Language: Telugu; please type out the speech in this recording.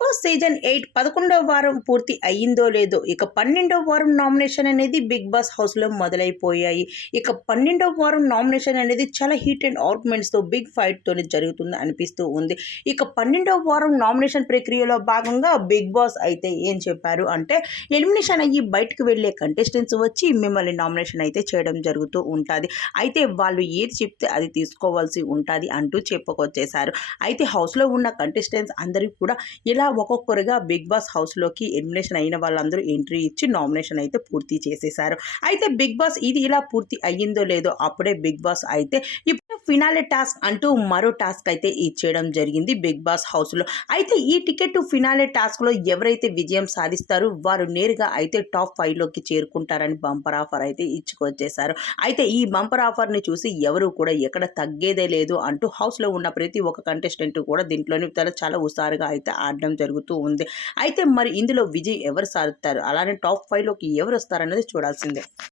ఓ సీజన్ ఎయిట్ పదకొండవ వారం పూర్తి అయ్యిందో లేదో ఇక పన్నెండవ వారం నామినేషన్ అనేది బిగ్ బాస్ హౌస్లో మొదలైపోయాయి. ఇక పన్నెండవ వారం నామినేషన్ అనేది చాలా హీట్ అండ్ ఆర్గ్యుమెంట్స్తో బిగ్ ఫైట్తోనే జరుగుతుంది అనిపిస్తూ ఉంది. ఇక పన్నెండవ వారం నామినేషన్ ప్రక్రియలో భాగంగా బిగ్ బాస్ అయితే ఏం చెప్పారు అంటే ఎలిమినేషన్ అయ్యి బయటకు వెళ్ళే కంటెస్టెంట్స్ వచ్చి మిమ్మల్ని నామినేషన్ అయితే చేయడం జరుగుతూ ఉంటుంది. అయితే వాళ్ళు ఏది చెప్తే అది తీసుకోవాల్సి ఉంటుంది అంటూ చెప్పుకొచ్చేశారు. అయితే హౌస్లో ఉన్న కంటెస్టెంట్స్ అందరికీ కూడా ఇలా ఒక్కొక్కరుగా బిగ్ బాస్ హౌస్లోకి ఎలిమినేషన్ అయిన వాళ్ళందరూ ఎంట్రీ ఇచ్చి నామినేషన్ అయితే పూర్తి చేసేశారు అయితే బిగ్ బాస్ ఇది ఇలా పూర్తి అయ్యిందో లేదో అప్పుడే బిగ్ బాస్ అయితే ఇప్పుడు ఫినాలే టాస్క్ అంటూ మరో టాస్క్ అయితే ఇచ్చేయడం జరిగింది బిగ్ బాస్ హౌస్లో. అయితే ఈ టికెట్ ఫినాలే టాస్క్లో ఎవరైతే విజయం సాధిస్తారో వారు నేరుగా అయితే టాప్ ఫైవ్లోకి చేరుకుంటారని బంపర్ ఆఫర్ అయితే ఇచ్చుకొచ్చేశారు. అయితే ఈ బంపర్ ఆఫర్ని చూసి ఎవరు కూడా ఎక్కడ తగ్గేదే లేదు అంటూ హౌస్లో ఉన్న ప్రతి ఒక్క కంటెస్టెంట్ కూడా దీంట్లోని తల చాలా హుషారుగా అయితే ఆడడం జరుగుతూ ఉంది. అయితే మరి ఇందులో విజయ్ ఎవరు సాధిస్తారు? అలానే టాప్ ఫైవ్లోకి ఎవరు వస్తారనేది చూడాల్సిందే.